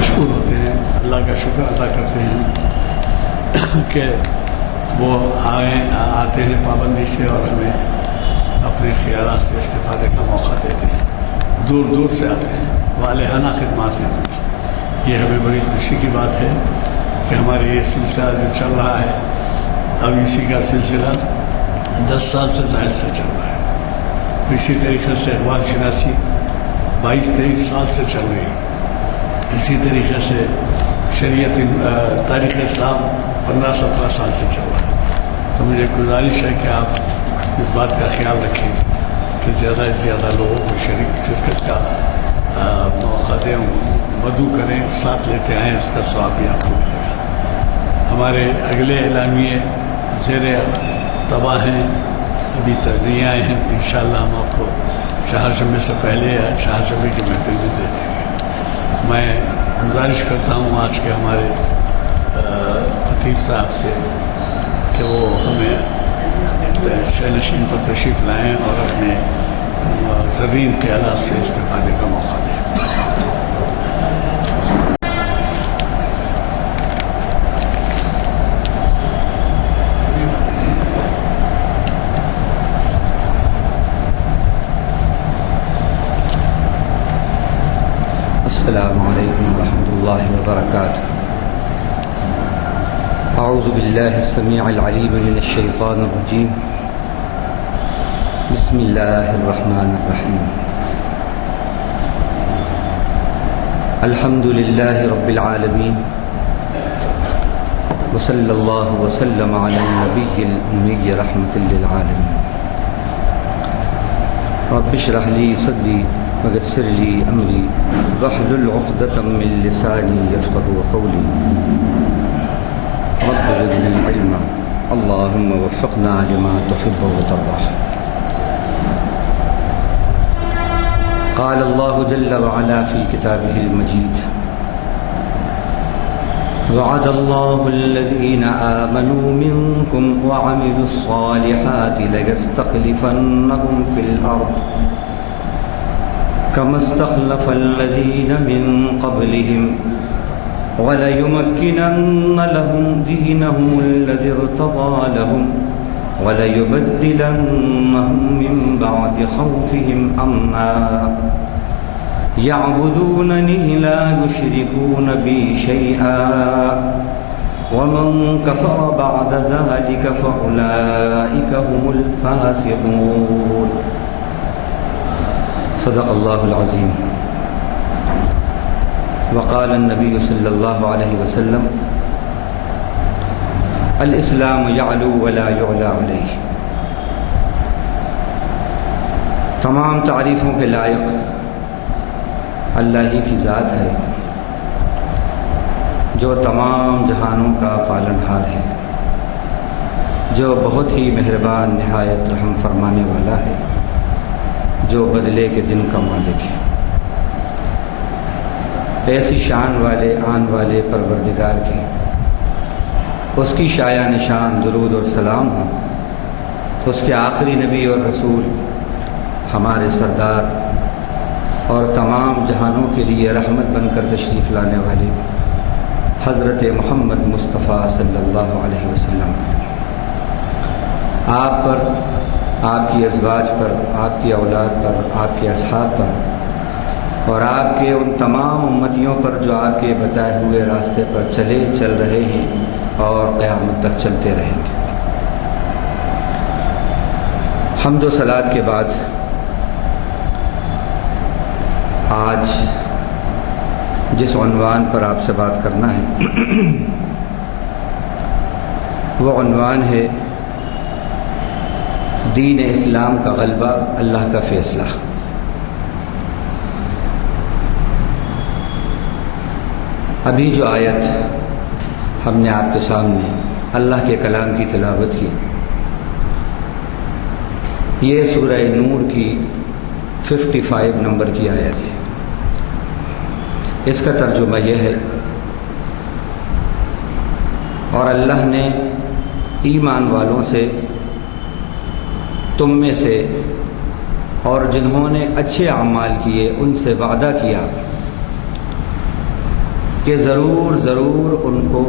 مشغول ہوتے ہیں، اللہ کا شکر ادا کرتے ہیں کہ وہ آتے ہیں پابندی سے اور ہمیں اپنے خیالات سے استفادے کا موقع دیتے ہیں، دور دور سے آتے ہیں، والہانہ خدمات ہیں۔ یہ ہمیں بڑی خوشی کی بات ہے کہ ہمارے یہ سلسلہ جو چل رہا ہے، اب اسی کا سلسلہ 10 سال سے زائد سے چل رہا ہے۔ اسی طریقے سے اقبال شناسی 22-23 سال سے چل رہی ہے۔ اسی طریقے سے شریعت تاریخ اسلام 15-17 سال سے چل رہا ہے۔ تو مجھے گزارش ہے کہ آپ اس بات کا خیال رکھیں کہ زیادہ سے زیادہ لوگوں کو شرکت کا موقع دیں، مدعو کریں، ساتھ لیتے آئیں، اس کا ثواب بھی آپ کو ملے گا۔ ہمارے اگلے اعلامیے زیر طبع ہیں، ابھی تک نہیں آئے ہیں، انشاءاللہ ہم آپ کو چہارشنبے سے پہلے یا چہارشنبے کی محفل میں دے دیں گے۔ میں گزارش کرتا ہوں آج کے ہمارے خطیب صاحب سے کہ وہ ہمیں شہنشین پر تشریف لائیں اور اپنے زرین کے آلات سے استفادے کا موقع دیں۔ السلام علیکم ورحمۃ اللہ وبرکاتہ۔ اعوذ باللہ السمیع العلیم من الشیطان الرجیم، بسم اللہ الرحمن الرحیم۔ الحمد للہ رب العالمین، وصلی اللہ وسلم علی النبی الأمی رحمۃ للعالمین۔ رب اشرح لی صدری ويسر لي أمري واحلل عقدة من لساني يفقهوا قولي رب زدني علما اللهم وفقنا لما تحب وترضى۔ قال الله جل وعلا في كتابه المجيد: وعد الله الذين آمنوا منكم وعملوا الصالحات ليستخلفنهم في الأرض كما استخلف الذين من قبلهم وليمكنن لهم دينهم الذي ارتضى لهم وليبدلنهم من بعد خوفهم أمنا يعبدونني لا يشركون بي شيئا ومن كفر بعد ذلك فأولئك هم الفاسقون۔ صدق اللہ العظیم۔ وقال النبی صلی اللہ علیہ وسلم: الاسلام یعلو ولا یعلی علیہ۔ تمام تعریفوں کے لائق اللہ ہی کی ذات ہے جو تمام جہانوں کا پالنہار ہے، جو بہت ہی مہربان نہایت رحم فرمانے والا ہے، جو بدلے کے دن کا مالک ہے۔ ایسی شان والے آن والے پروردگار کے اس کی شایع نشان درود اور سلام ہو اس کے آخری نبی اور رسول ہمارے سردار اور تمام جہانوں کے لیے رحمت بن کر تشریف لانے والے حضرت محمد مصطفیٰ صلی اللہ علیہ وسلم، آپ پر، آپ کی ازواج پر، آپ کی اولاد پر، آپ کے اصحاب پر اور آپ کے ان تمام امتیوں پر جو آپ کے بتائے ہوئے راستے پر چلے، چل رہے ہیں اور قیامت تک چلتے رہیں گے۔ حمد و صلوات کے بعد آج جس عنوان پر آپ سے بات کرنا ہے وہ عنوان ہے دین اسلام کا غلبہ، اللہ کا فیصلہ۔ ابھی جو آیت ہم نے آپ کے سامنے اللہ کے کلام کی تلاوت کی، یہ سورہ نور کی 55 نمبر کی آیت ہے۔ اس کا ترجمہ یہ ہے: اور اللہ نے ایمان والوں سے، تم میں سے اور جنہوں نے اچھے اعمال کیے ان سے وعدہ کیا کہ ضرور ضرور ان کو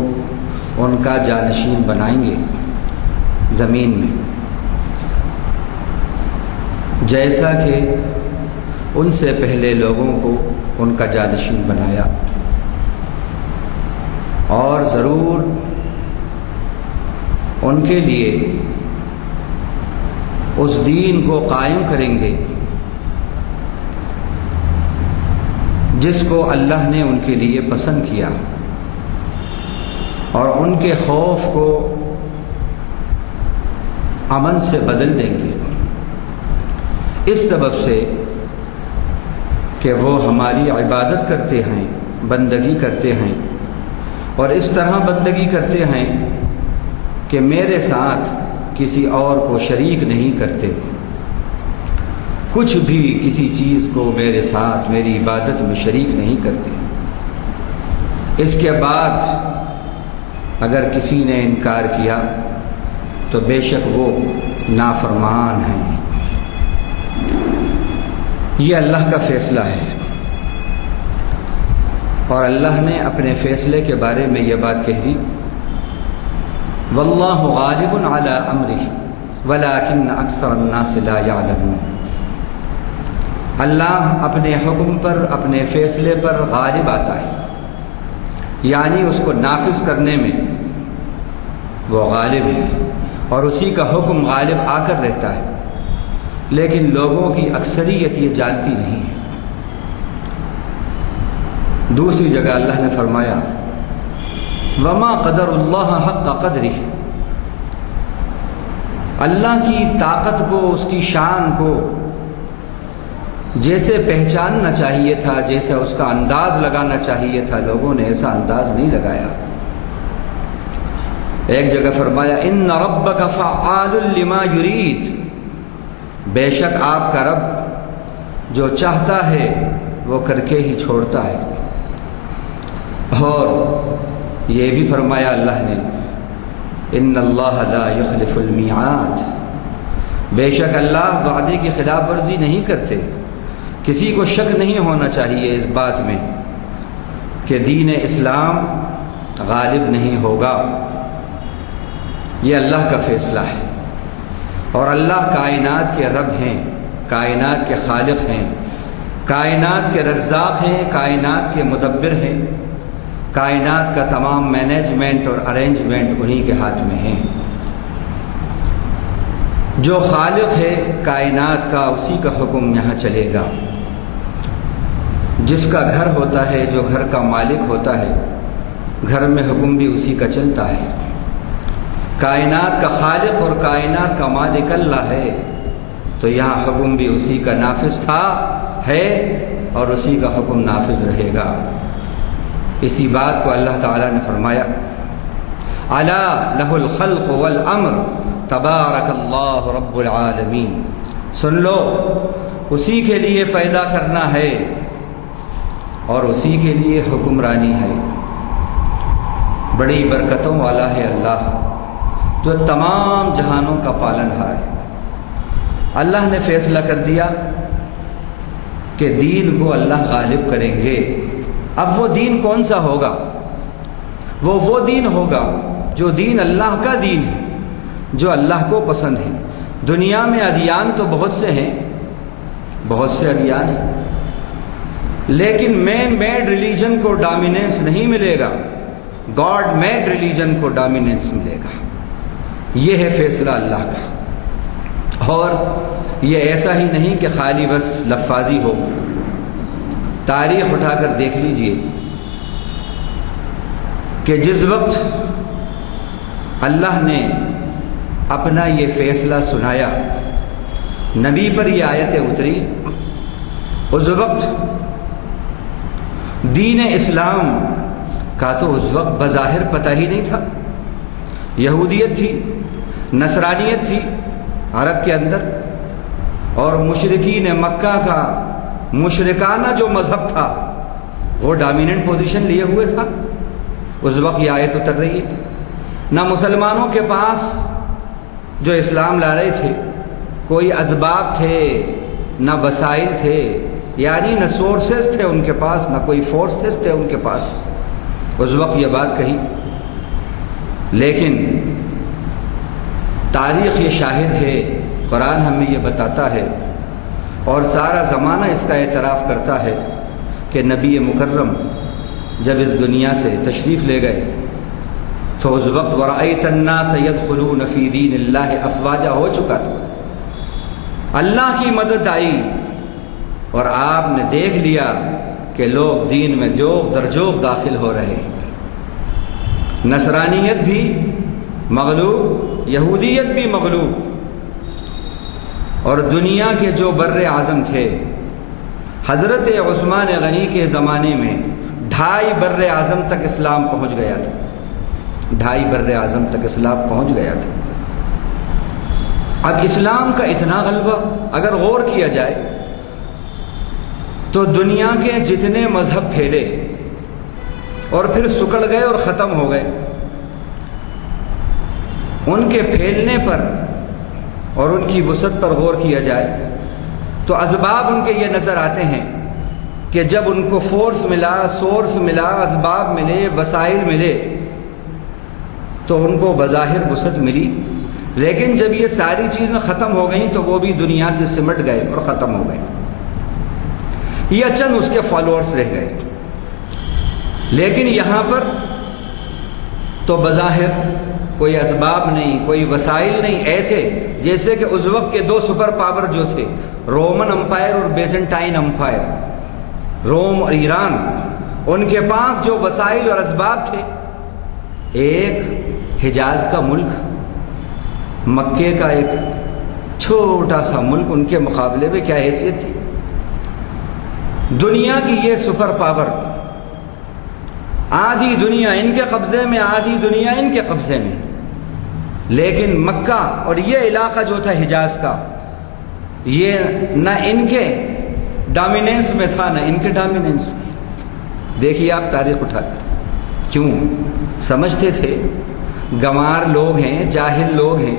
ان کا جانشین بنائیں گے زمین میں، جیسا کہ ان سے پہلے لوگوں کو ان کا جانشین بنایا، اور ضرور ان کے لیے اس دین کو قائم کریں گے جس کو اللہ نے ان کے لیے پسند کیا، اور ان کے خوف کو امن سے بدل دیں گے، اس سبب سے کہ وہ ہماری عبادت کرتے ہیں، بندگی کرتے ہیں، اور اس طرح بندگی کرتے ہیں کہ میرے ساتھ کسی اور کو شریک نہیں کرتے، کچھ بھی کسی چیز کو میرے ساتھ میری عبادت میں شریک نہیں کرتے۔ اس کے بعد اگر کسی نے انکار کیا تو بے شک وہ نافرمان ہیں۔ یہ اللہ کا فیصلہ ہے، اور اللہ نے اپنے فیصلے کے بارے میں یہ بات کہہ دی، واللہ غالب علی امرہ ولکن اکثر الناس لا یعلمون۔ اللہ اپنے حکم پر، اپنے فیصلے پر غالب آتا ہے، یعنی اس کو نافذ کرنے میں وہ غالب ہے، اور اسی کا حکم غالب آ کر رہتا ہے، لیکن لوگوں کی اکثریت یہ جانتی نہیں ہے۔ دوسری جگہ اللہ نے فرمایا وما قدر اللہ حق قدرہ، اللہ کی طاقت کو، اس کی شان کو جیسے پہچاننا چاہیے تھا، جیسا اس کا انداز لگانا چاہیے تھا، لوگوں نے ایسا انداز نہیں لگایا۔ ایک جگہ فرمایا ان ربک فعال لما یرید، بے شک آپ کا رب جو چاہتا ہے وہ کر کے ہی چھوڑتا ہے۔ اور یہ بھی فرمایا اللہ نے ان اللہ لا یخلف المیعاد، بے شک اللہ وعدے کی خلاف ورزی نہیں کرتے۔ کسی کو شک نہیں ہونا چاہیے اس بات میں کہ دین اسلام غالب نہیں ہوگا، یہ اللہ کا فیصلہ ہے، اور اللہ کائنات کے رب ہیں، کائنات کے خالق ہیں، کائنات کے رزاق ہیں، کائنات کے مدبر ہیں، کائنات کا تمام مینجمنٹ اور ارینجمنٹ انہی کے ہاتھ میں ہیں۔ جو خالق ہے کائنات کا اسی کا حکم یہاں چلے گا، جس کا گھر ہوتا ہے، جو گھر کا مالک ہوتا ہے، گھر میں حکم بھی اسی کا چلتا ہے۔ کائنات کا خالق اور کائنات کا مالک اللہ ہے، تو یہاں حکم بھی اسی کا نافذ تھا، ہے، اور اسی کا حکم نافذ رہے گا۔ اسی بات کو اللہ تعالیٰ نے فرمایا الا لہ الخلق والامر تبارک اللہ رب العالمین، سن لو اسی کے لیے پیدا کرنا ہے اور اسی کے لیے حکمرانی ہے۔ بڑی برکتوں والا ہے اللہ، جو تمام جہانوں کا پالنہار ہے۔ اللہ نے فیصلہ کر دیا کہ دین کو اللہ غالب کریں گے۔ اب وہ دین کون سا ہوگا؟ وہ دین ہوگا جو دین اللہ کا دین ہے، جو اللہ کو پسند ہے۔ دنیا میں ادیان تو بہت سے ہیں، بہت سے ادیان ہیں، لیکن مین میڈ ریلیجن کو ڈومیننس نہیں ملے گا، گاڈ میڈ ریلیجن کو ڈومیننس ملے گا۔ یہ ہے فیصلہ اللہ کا، اور یہ ایسا ہی نہیں کہ خالی بس لفاظی ہو۔ تاریخ اٹھا کر دیکھ لیجئے کہ جس وقت اللہ نے اپنا یہ فیصلہ سنایا، نبی پر یہ آیتیں اتری، اس وقت دین اسلام کا تو اس وقت بظاہر پتہ ہی نہیں تھا۔ یہودیت تھی، نصرانیت تھی عرب کے اندر، اور مشرکین مکہ کا مشرکانہ جو مذہب تھا وہ ڈومیننٹ پوزیشن لیے ہوئے تھا۔ اس وقت یہ آیت اتر رہی ہے۔ نہ مسلمانوں کے پاس جو اسلام لا رہے تھے کوئی اسباب تھے، نہ وسائل تھے، یعنی نہ سورسز تھے ان کے پاس، نہ کوئی فورسز تھے ان کے پاس۔ اس وقت یہ بات کہی، لیکن تاریخ یہ شاہد ہے، قرآن ہمیں یہ بتاتا ہے اور سارا زمانہ اس کا اعتراف کرتا ہے کہ نبی مکرم جب اس دنیا سے تشریف لے گئے تو اس وقت وَرَأَيْتَ النَّاسَ يَدْخُلُونَ فِي دِينِ اللَّهِ افواجا ہو چکا تھا، اللہ کی مدد آئی اور آپ نے دیکھ لیا کہ لوگ دین میں جوغ در جوغ داخل ہو رہے ہیں، نصرانیت بھی مغلوب، یہودیت بھی مغلوب، اور دنیا کے جو بر اعظم تھے، حضرت عثمان غنی کے زمانے میں 2.5 بر اعظم تک اسلام پہنچ گیا تھا، 2.5 بر اعظم تک اسلام پہنچ گیا تھا۔ اب اسلام کا اتنا غلبہ اگر غور کیا جائے تو دنیا کے جتنے مذہب پھیلے اور پھر سکڑ گئے اور ختم ہو گئے، ان کے پھیلنے پر اور ان کی وسعت پر غور کیا جائے تو اسباب ان کے یہ نظر آتے ہیں کہ جب ان کو فورس ملا، سورس ملا، اسباب ملے، وسائل ملے تو ان کو بظاہر وسعت ملی، لیکن جب یہ ساری چیزیں ختم ہو گئیں تو وہ بھی دنیا سے سمٹ گئے اور ختم ہو گئے، یہ چند اس کے فالوورز رہ گئے۔ لیکن یہاں پر تو بظاہر کوئی اسباب نہیں، کوئی وسائل نہیں، ایسے جیسے کہ اس وقت کے 2 سپر پاور جو تھے، رومن امپائر اور بیزنٹائن امپائر، روم اور ایران، ان کے پاس جو وسائل اور اسباب تھے، ایک حجاز کا ملک، مکے کا ایک چھوٹا سا ملک، ان کے مقابلے میں کیا حیثیت تھی؟ دنیا کی یہ سپر پاور، آدھی دنیا ان کے قبضے میں، آدھی دنیا ان کے قبضے میں، لیکن مکہ اور یہ علاقہ جو تھا حجاز کا، یہ نہ ان کے ڈومیننس میں تھا نہ ان کے ڈومیننس میں۔ دیکھیے آپ تاریخ اٹھا کر، کیوں؟ سمجھتے تھے گنوار لوگ ہیں، جاہل لوگ ہیں،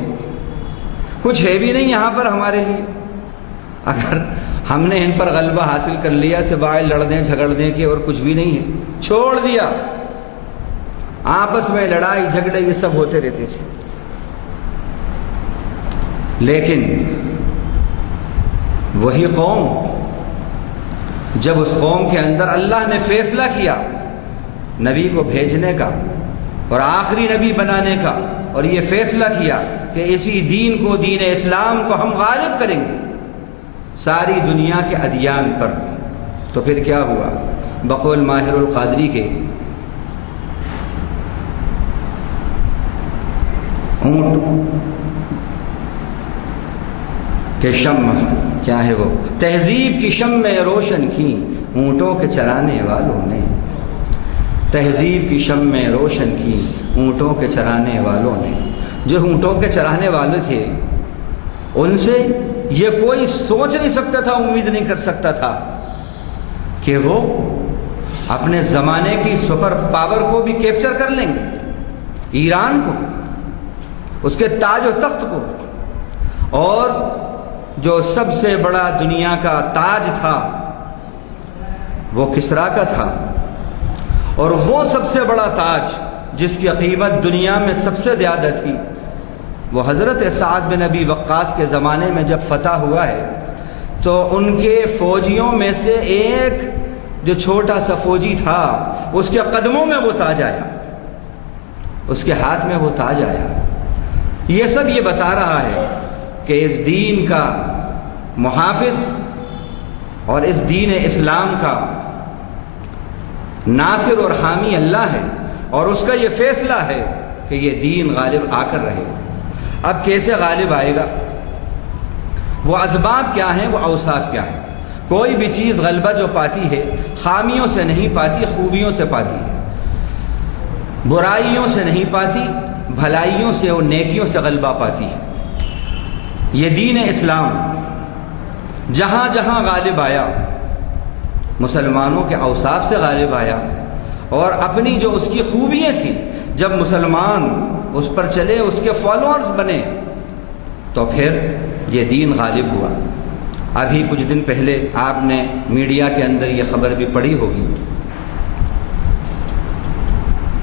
کچھ ہے بھی نہیں یہاں پر ہمارے لیے، اگر ہم نے ان پر غلبہ حاصل کر لیا سوائے لڑنے جھگڑنے کے اور کچھ بھی نہیں ہے، چھوڑ دیا، آپس میں لڑائی جھگڑے یہ سب ہوتے رہتے تھے۔ لیکن وہی قوم، جب اس قوم کے اندر اللہ نے فیصلہ کیا نبی کو بھیجنے کا اور آخری نبی بنانے کا، اور یہ فیصلہ کیا کہ اسی دین کو، دین اسلام کو ہم غالب کریں گے ساری دنیا کے ادیان پر، تو پھر کیا ہوا؟ بقول ماہر القادری کے، اونٹ کہ شمع کیا ہے وہ، تہذیب کی شمع روشن کی اونٹوں کے چرانے والوں نے، تہذیب کی شمع روشن کی اونٹوں کے چرانے والوں نے۔ جو اونٹوں کے چرانے والے تھے ان سے یہ کوئی سوچ نہیں سکتا تھا، امید نہیں کر سکتا تھا کہ وہ اپنے زمانے کی سپر پاور کو بھی کیپچر کر لیں گے، ایران کو، اس کے تاج و تخت کو، اور جو سب سے بڑا دنیا کا تاج تھا وہ کسرا کا تھا، اور وہ سب سے بڑا تاج جس کی قیمت دنیا میں سب سے زیادہ تھی وہ حضرت سعد بن ابی وقاص کے زمانے میں جب فتح ہوا ہے تو ان کے فوجیوں میں سے ایک جو چھوٹا سا فوجی تھا اس کے قدموں میں وہ تاج آیا، اس کے ہاتھ میں وہ تاج آیا۔ یہ سب یہ بتا رہا ہے کہ اس دین کا محافظ اور اس دین اسلام کا ناصر اور حامی اللہ ہے، اور اس کا یہ فیصلہ ہے کہ یہ دین غالب آ کر رہے گا۔ اب کیسے غالب آئے گا؟ وہ اسباب کیا ہیں، وہ اوصاف کیا ہیں؟ کوئی بھی چیز غلبہ جو پاتی ہے خامیوں سے نہیں پاتی، خوبیوں سے پاتی ہے، برائیوں سے نہیں پاتی، بھلائیوں سے اور نیکیوں سے غلبہ پاتی ہے۔ یہ دین اسلام جہاں جہاں غالب آیا مسلمانوں کے اوصاف سے غالب آیا، اور اپنی جو اس کی خوبیاں تھیں جب مسلمان اس پر چلے، اس کے فالوورز بنے، تو پھر یہ دین غالب ہوا۔ ابھی کچھ دن پہلے آپ نے میڈیا کے اندر یہ خبر بھی پڑھی ہوگی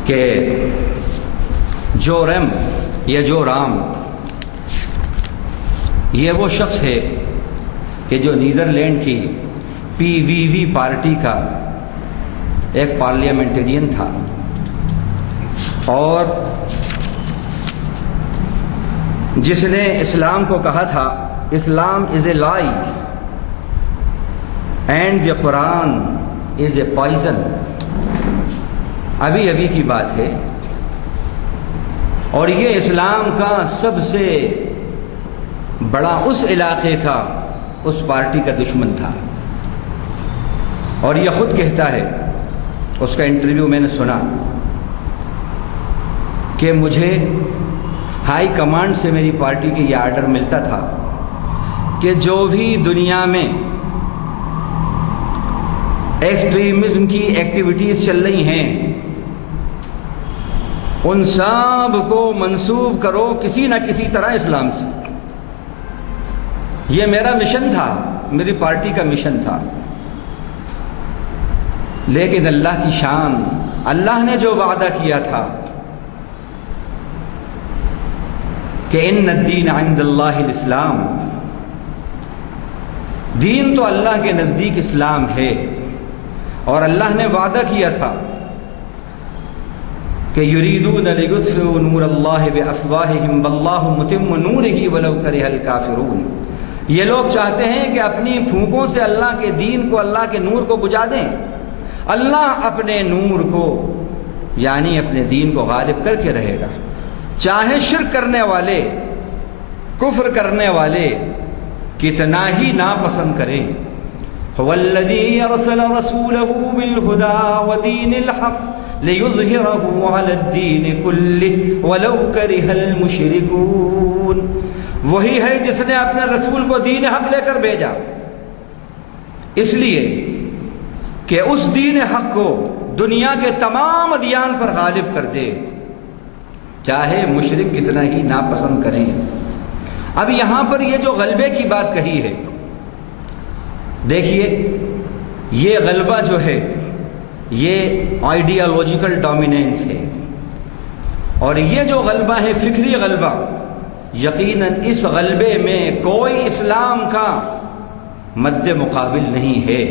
کہ جورم یا جورام یہ وہ شخص ہے کہ جو نیدرلینڈ کی PVV پارٹی کا ایک پارلیمنٹرین تھا، اور جس نے اسلام کو کہا تھا اسلام از اے لائی and the Quran is a poison. ابھی کی بات ہے، اور یہ اسلام کا سب سے بڑا اس علاقے کا، اس پارٹی کا دشمن تھا، اور یہ خود کہتا ہے، اس کا انٹرویو میں نے سنا، کہ مجھے ہائی کمانڈ سے میری پارٹی کے یہ آرڈر ملتا تھا کہ جو بھی دنیا میں ایکسٹریمزم کی ایکٹیویٹیز چل رہی ہیں ان سب کو منسوب کرو کسی نہ کسی طرح اسلام سے۔ یہ میرا مشن تھا، میری پارٹی کا مشن تھا۔ لیکن اللہ کی شان، اللہ نے جو وعدہ کیا تھا کہ ان الدین عند اللہ الاسلام، دین تو اللہ کے نزدیک اسلام ہے، اور اللہ نے وعدہ کیا تھا کہ یریدون لیطفئوا نور اللہ بافواہہم واللہ متم نورہ ولو کرہ الکافرون۔ یہ لوگ چاہتے ہیں کہ اپنی پھونکوں سے اللہ کے دین کو، اللہ کے نور کو بجھا دیں۔ اللہ اپنے نور کو یعنی اپنے دین کو غالب کر کے رہے گا، چاہے شرک کرنے والے، کفر کرنے والے کتنا ہی ناپسند کریں۔ هو الذي أرسل رسوله بالهدى ودين الحق ليظهره على الدين كله ولو كره المشركون۔ وہی ہے جس نے اپنے رسول کو دین حق لے کر بھیجا، اس لیے کہ اس دین حق کو دنیا کے تمام ادیان پر غالب کر دے، چاہے مشرک کتنا ہی ناپسند کریں۔ اب یہاں پر یہ جو غلبے کی بات کہی ہے، دیکھیے یہ غلبہ جو ہے یہ آئیڈیالوجیکل ڈومیننس ہے، اور یہ جو غلبہ ہے فکری غلبہ، یقیناً اس غلبے میں کوئی اسلام کا مد مقابل نہیں ہے،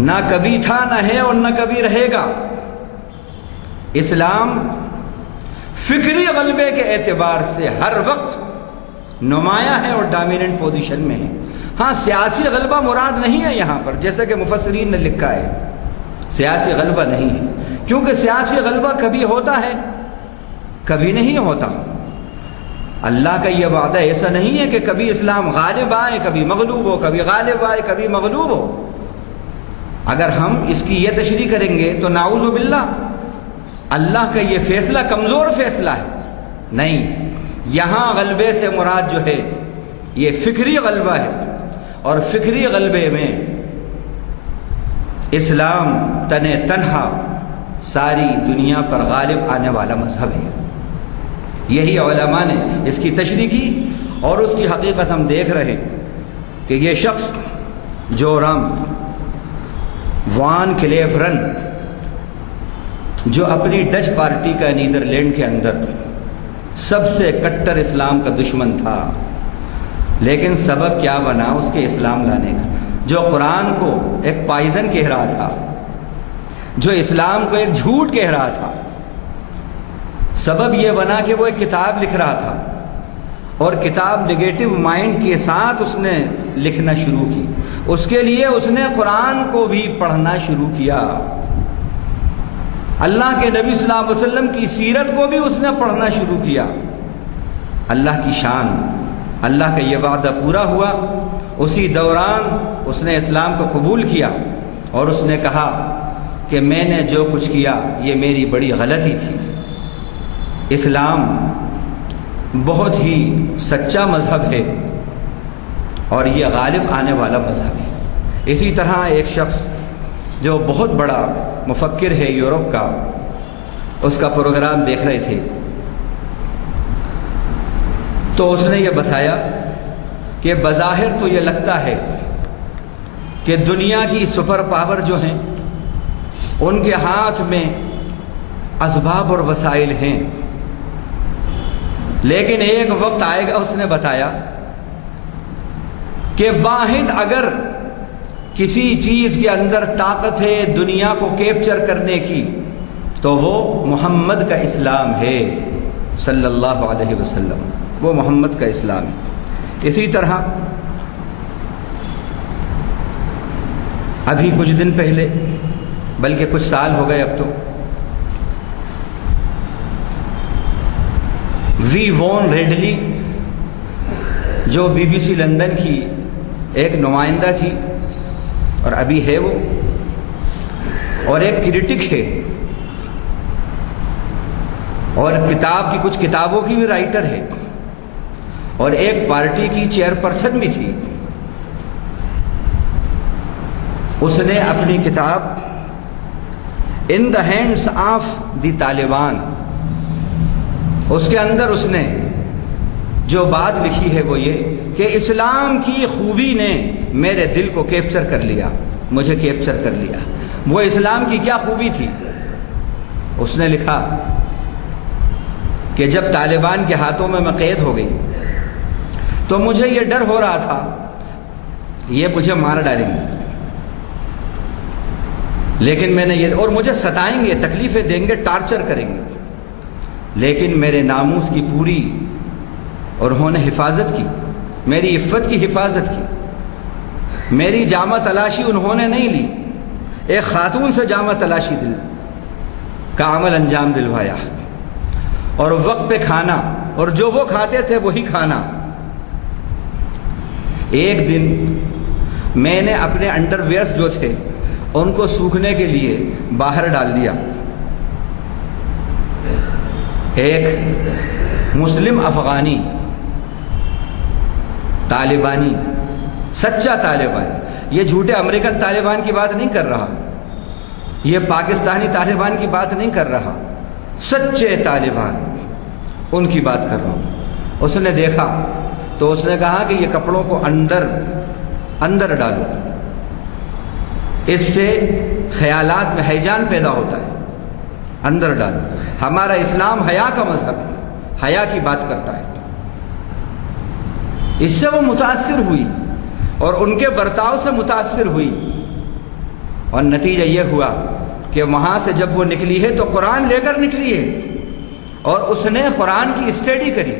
نہ کبھی تھا، نہ ہے، اور نہ کبھی رہے گا۔ اسلام فکری غلبے کے اعتبار سے ہر وقت نمایاں ہے اور ڈومیننٹ پوزیشن میں ہے۔ ہاں سیاسی غلبہ مراد نہیں ہے یہاں پر، جیسا کہ مفسرین نے لکھا ہے، سیاسی غلبہ نہیں ہے، کیونکہ سیاسی غلبہ کبھی ہوتا ہے کبھی نہیں ہوتا۔ اللہ کا یہ وعدہ ایسا نہیں ہے کہ کبھی اسلام غالب آئے کبھی مغلوب ہو، کبھی غالب آئے کبھی مغلوب ہو۔ اگر ہم اس کی یہ تشریح کریں گے تو نعوذ باللہ اللہ کا یہ فیصلہ کمزور فیصلہ ہے۔ نہیں، یہاں غلبے سے مراد جو ہے یہ فکری غلبہ ہے، اور فکری غلبے میں اسلام تنہا ساری دنیا پر غالب آنے والا مذہب ہے۔ یہی علماء نے اس کی تشریح کی، اور اس کی حقیقت ہم دیکھ رہے ہیں کہ یہ شخص جورام وان کلیفرن، جو اپنی ڈچ پارٹی کا نیدرلینڈ کے اندر سب سے کٹر اسلام کا دشمن تھا، لیکن سبب کیا بنا اس کے اسلام لانے کا؟ جو قرآن کو ایک پائزن کہہ رہا تھا، جو اسلام کو ایک جھوٹ کہہ رہا تھا، سبب یہ بنا کہ وہ ایک کتاب لکھ رہا تھا، اور کتاب نگیٹو مائنڈ کے ساتھ اس نے لکھنا شروع کی۔ اس کے لیے اس نے قرآن کو بھی پڑھنا شروع کیا، اللہ کے نبی صلی اللہ علیہ وسلم کی سیرت کو بھی اس نے پڑھنا شروع کیا۔ اللہ کی شان، اللہ کا یہ وعدہ پورا ہوا۔ اسی دوران اس نے اسلام کو قبول کیا، اور اس نے کہا کہ میں نے جو کچھ کیا یہ میری بڑی غلطی تھی۔ اسلام بہت ہی سچا مذہب ہے، اور یہ غالب آنے والا مذہب ہے۔ اسی طرح ایک شخص جو بہت بڑا مفکر ہے یورپ کا، اس کا پروگرام دیکھ رہے تھے، تو اس نے یہ بتایا کہ بظاہر تو یہ لگتا ہے کہ دنیا کی سپر پاور جو ہیں ان کے ہاتھ میں اسباب اور وسائل ہیں، لیکن ایک وقت آئے گا، اس نے بتایا کہ واحد اگر کسی چیز کے اندر طاقت ہے دنیا کو کیپچر کرنے کی تو وہ محمد کا اسلام ہے صلی اللہ علیہ وسلم، وہ محمد کا اسلام ہے۔ اسی طرح ابھی کچھ دن پہلے، بلکہ کچھ سال ہو گئے اب تو، ویوون ریڈلی جو بی بی سی لندن کی ایک نمائندہ تھی اور ابھی ہے وہ، اور ایک کرٹک ہے اور کتاب کی کچھ کتابوں کی بھی رائٹر ہے اور ایک پارٹی کی چیئرپرسن بھی تھی، اس نے اپنی کتاب in the hands of the Taliban, اس کے اندر اس نے جو بات لکھی ہے وہ یہ کہ اسلام کی خوبی نے میرے دل کو کیپچر کر لیا، مجھے کیپچر کر لیا۔ وہ اسلام کی کیا خوبی تھی؟ اس نے لکھا کہ جب طالبان کے ہاتھوں میں قید ہو گئی تو مجھے یہ ڈر ہو رہا تھا یہ مجھے مار ڈالیں گے، لیکن میں نے یہ، اور مجھے ستائیں گے، تکلیفیں دیں گے، ٹارچر کریں گے، لیکن میرے ناموس کی پوری اور انہوں نے حفاظت کی، میری عفت کی حفاظت کی، میری جامہ تلاشی انہوں نے نہیں لی، ایک خاتون سے جامہ تلاشی دل کا عمل انجام دلوایا، اور وقت پہ کھانا، اور جو وہ کھاتے تھے وہی کھانا۔ ایک دن میں نے اپنے انڈر ویئرس جو تھے ان کو سوکھنے کے لیے باہر ڈال دیا، ایک مسلم افغانی طالبانی، سچا طالبانی، یہ جھوٹے امریکن طالبان کی بات نہیں کر رہا، یہ پاکستانی طالبان کی بات نہیں کر رہا، سچے طالبان ان کی بات کر رہا ہوں۔ اس نے دیکھا تو اس نے کہا کہ یہ کپڑوں کو اندر ڈالو، اس سے خیالات میں ہیجان پیدا ہوتا ہے، اندر ڈالو۔ ہمارا اسلام حیا کا مذہب ہے، حیا کی بات کرتا ہے۔ اس سے وہ متاثر ہوئی اور ان کے برتاؤ سے متاثر ہوئی، اور نتیجہ یہ ہوا کہ وہاں سے جب وہ نکلی ہے تو قرآن لے کر نکلی ہے، اور اس نے قرآن کی اسٹڈی کری،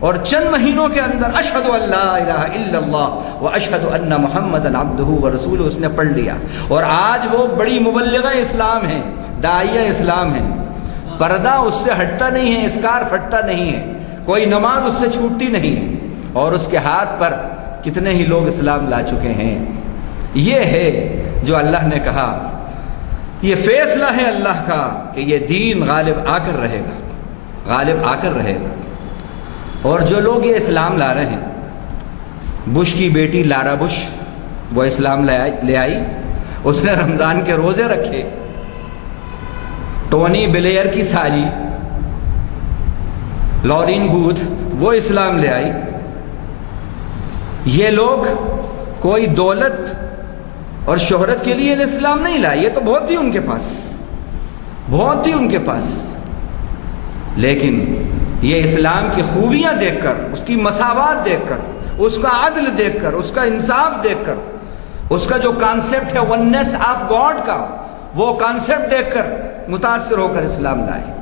اور چند مہینوں کے اندر اشہد ان لا الہ الا اللہ و اشہد ان محمد عبدہ و رسولہ اس نے پڑھ لیا، اور آج وہ بڑی مبلغہ اسلام ہے، داعیہ اسلام ہے، پردہ اس سے ہٹتا نہیں ہے، اسکارف ہٹتا نہیں ہے، کوئی نماز اس سے چھوٹتی نہیں ہے، اور اس کے ہاتھ پر کتنے ہی لوگ اسلام لا چکے ہیں۔ یہ ہے جو اللہ نے کہا، یہ فیصلہ ہے اللہ کا کہ یہ دین غالب آ کر رہے گا، غالب آ کر رہے گا۔ اور جو لوگ یہ اسلام لا رہے ہیں، بش کی بیٹی لارا بش وہ اسلام لے آئی، اس نے رمضان کے روزے رکھے۔ ٹونی بلیئر کی سالی لورین بوتھ وہ اسلام لے آئی۔ یہ لوگ کوئی دولت اور شہرت کے لیے اسلام نہیں لائے، یہ تو بہت تھی ان کے پاس، بہت تھی ان کے پاس، لیکن یہ اسلام کی خوبیاں دیکھ کر، اس کی مساوات دیکھ کر، اس کا عدل دیکھ کر، اس کا انصاف دیکھ کر، اس کا جو کانسیپٹ ہے وننس آف گاڈ کا، وہ کانسیپٹ دیکھ کر متاثر ہو کر اسلام لائے۔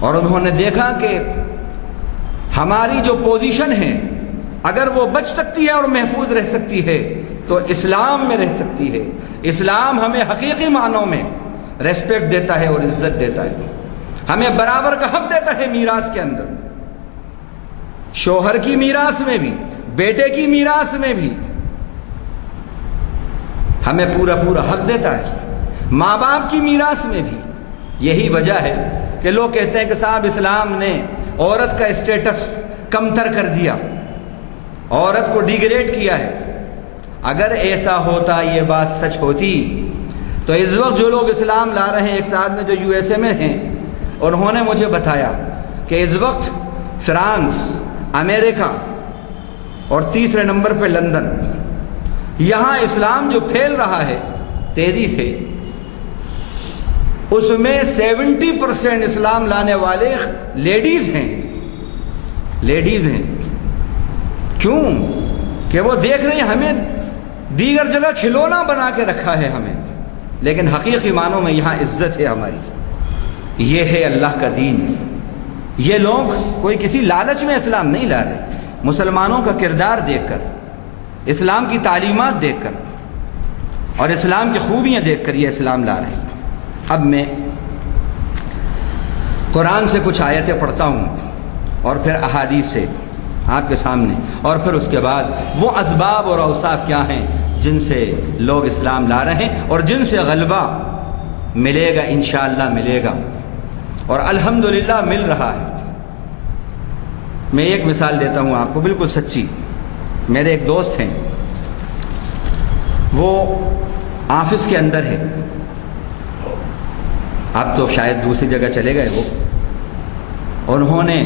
اور انہوں نے دیکھا کہ ہماری جو پوزیشن ہے اگر وہ بچ سکتی ہے اور محفوظ رہ سکتی ہے تو اسلام میں رہ سکتی ہے۔ اسلام ہمیں حقیقی معنوں میں ریسپیکٹ دیتا ہے اور عزت دیتا ہے، ہمیں برابر کا حق دیتا ہے میراث کے اندر، شوہر کی میراث میں بھی، بیٹے کی میراث میں بھی ہمیں پورا حق دیتا ہے، ماں باپ کی میراث میں بھی۔ یہی وجہ ہے کہ لوگ کہتے ہیں کہ صاحب اسلام نے عورت کا اسٹیٹس کمتر کر دیا، عورت کو ڈیگریڈ کیا ہے۔ اگر ایسا ہوتا، یہ بات سچ ہوتی، تو اس وقت جو لوگ اسلام لا رہے ہیں، ایک ساتھ میں جو USA میں ہیں، انہوں نے مجھے بتایا کہ اس وقت فرانس، امریکہ اور تیسرے نمبر پہ لندن، یہاں اسلام جو پھیل رہا ہے تیزی سے، اس میں 70% اسلام لانے والے لیڈیز ہیں، لیڈیز ہیں۔ کیوں؟ کہ وہ دیکھ رہے ہیں ہمیں دیگر جگہ کھلونا بنا کے رکھا ہے ہمیں، لیکن حقیقی معنوں میں یہاں عزت ہے ہماری۔ یہ ہے اللہ کا دین۔ یہ لوگ کوئی کسی لالچ میں اسلام نہیں لا رہے، مسلمانوں کا کردار دیکھ کر، اسلام کی تعلیمات دیکھ کر اور اسلام کی خوبیاں دیکھ کر یہ اسلام لا رہے ہیں۔ اب میں قرآن سے کچھ آیتیں پڑھتا ہوں اور پھر احادیث سے آپ کے سامنے، اور پھر اس کے بعد وہ اسباب اور اوصاف کیا ہیں جن سے لوگ اسلام لا رہے ہیں اور جن سے غلبہ ملے گا، انشاءاللہ ملے گا، اور الحمدللہ مل رہا ہے۔ میں ایک مثال دیتا ہوں آپ کو، بالکل سچی۔ میرے ایک دوست ہیں، وہ آفس کے اندر ہے، اب تو شاید دوسری جگہ چلے گئے وہ۔ انہوں نے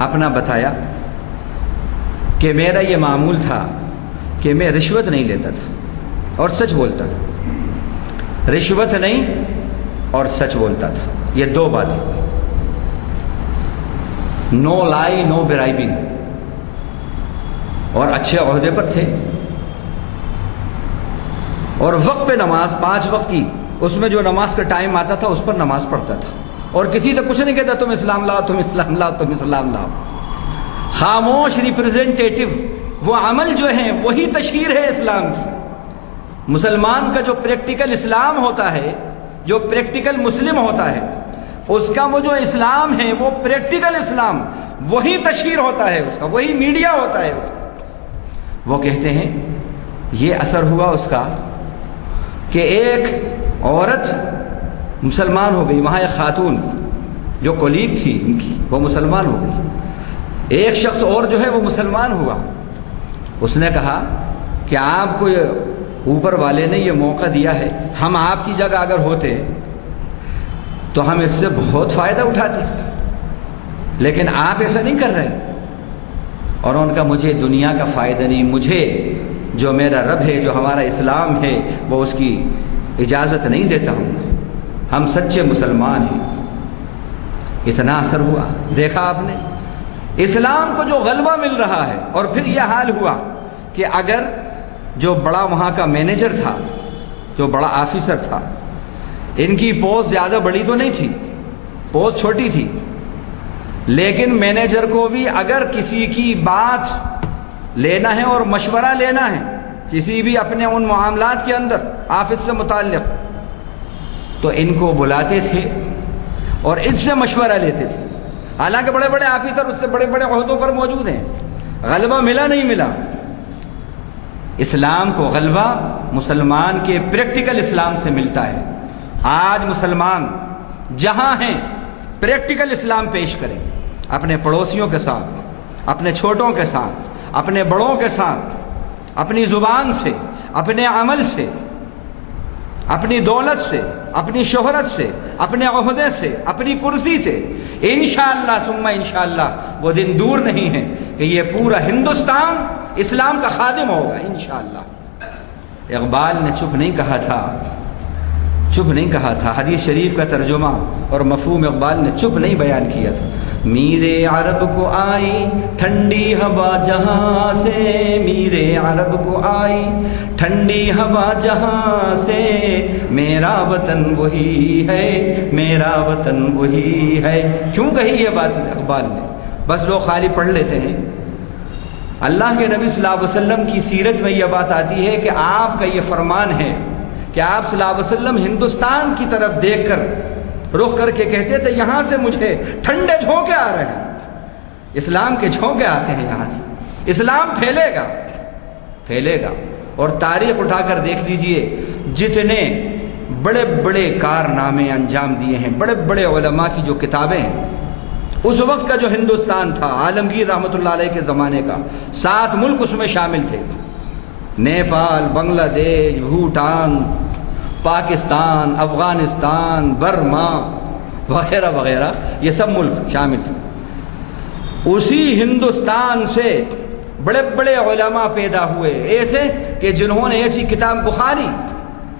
اپنا بتایا کہ میرا یہ معمول تھا کہ میں رشوت نہیں لیتا تھا اور سچ بولتا تھا، رشوت نہیں اور سچ بولتا تھا، یہ دو باتیں، نو لائی نو برائبنگ، اور اچھے عہدے پر تھے، اور وقت پہ نماز 5 وقت کی، اس میں جو نماز کا ٹائم آتا تھا اس پر نماز پڑھتا تھا، اور کسی سے کچھ نہیں کہتا تم اسلام لاؤ تم اسلام لاؤ تم اسلام لاؤ۔ خاموش ریپرزینٹیٹو، وہ عمل جو ہیں وہی تشہیر ہے اسلام کی۔ مسلمان کا جو پریکٹیکل اسلام ہوتا ہے، جو پریکٹیکل مسلم ہوتا ہے، اس کا وہ جو اسلام ہے وہ پریکٹیکل اسلام، وہی تشہیر ہوتا ہے اس کا، وہی میڈیا ہوتا ہے اس کا۔ وہ کہتے ہیں یہ اثر ہوا اس کا کہ ایک عورت مسلمان ہو گئی، وہاں ایک خاتون جو کولیگ تھی ان کی وہ مسلمان ہو گئی، ایک شخص اور جو ہے وہ مسلمان ہوا۔ اس نے کہا کہ آپ کو اوپر والے نے یہ موقع دیا ہے، ہم آپ کی جگہ اگر ہوتے تو ہم اس سے بہت فائدہ اٹھاتے، لیکن آپ ایسا نہیں کر رہے۔ اور ان کا مجھے دنیا کا فائدہ نہیں، مجھے جو میرا رب ہے، جو ہمارا اسلام ہے، وہ اس کی اجازت نہیں دیتا ہم سچے مسلمان ہیں۔ اتنا اثر ہوا، دیکھا آپ نے اسلام کو جو غلبہ مل رہا ہے۔ اور پھر یہ حال ہوا کہ اگر جو بڑا وہاں کا مینیجر تھا، جو بڑا آفیسر تھا، ان کی پوسٹ زیادہ بڑی تو نہیں تھی، پوسٹ چھوٹی تھی، لیکن مینیجر کو بھی اگر کسی کی بات لینا ہے اور مشورہ لینا ہے کسی بھی اپنے ان معاملات کے اندر آفس سے متعلق، تو ان کو بلاتے تھے اور ان سے مشورہ لیتے تھے۔ حالانکہ بڑے بڑے آفیسر اس سے بڑے بڑے عہدوں پر موجود ہیں، غلبہ ملا نہیں ملا۔ اسلام کو غلبہ مسلمان کے پریکٹیکل اسلام سے ملتا ہے۔ آج مسلمان جہاں ہیں پریکٹیکل اسلام پیش کریں، اپنے پڑوسیوں کے ساتھ، اپنے چھوٹوں کے ساتھ، اپنے بڑوں کے ساتھ، اپنی زبان سے، اپنے عمل سے، اپنی دولت سے، اپنی شہرت سے، اپنے عہدے سے، اپنی کرسی سے، انشاءاللہ ثم انشاءاللہ وہ دن دور نہیں ہے کہ یہ پورا ہندوستان اسلام کا خادم ہوگا انشاءاللہ۔ اقبال نے چپ نہیں کہا تھا، چپ نہیں کہا تھا۔ حدیث شریف کا ترجمہ اور مفہوم اقبال نے چپ نہیں بیان کیا تھا۔ میرے عرب کو آئی ٹھنڈی ہوا جہاں سے، میرے عرب کو آئی ٹھنڈی ہوا جہاں سے، میرا وطن وہی ہے، میرا وطن وہی ہے۔ کیوں کہی یہ بات اقبال نے؟ بس لوگ خالی پڑھ لیتے ہیں۔ اللہ کے نبی صلی اللہ علیہ وسلم کی سیرت میں یہ بات آتی ہے کہ آپ کا یہ فرمان ہے کہ آپ صلی اللہ علیہ وسلم ہندوستان کی طرف دیکھ کر رخ کر کے کہتے تھے یہاں سے مجھے ٹھنڈے جھونکے آ رہے ہیں، اسلام کے جھونکے آتے ہیں یہاں سے، اسلام پھیلے گا، پھیلے گا۔ اور تاریخ اٹھا کر دیکھ لیجئے، جتنے بڑے بڑے کارنامے انجام دیے ہیں، بڑے بڑے علماء کی جو کتابیں ہیں، اس وقت کا جو ہندوستان تھا عالمگیر رحمۃ اللہ علیہ کے زمانے کا، 7 ملک اس میں شامل تھے، نیپال، بنگلہ دیش، بھوٹان، پاکستان، افغانستان، برما وغیرہ وغیرہ، یہ سب ملک شامل تھے۔ اسی ہندوستان سے بڑے بڑے علماء پیدا ہوئے، ایسے کہ جنہوں نے ایسی کتاب، بخاری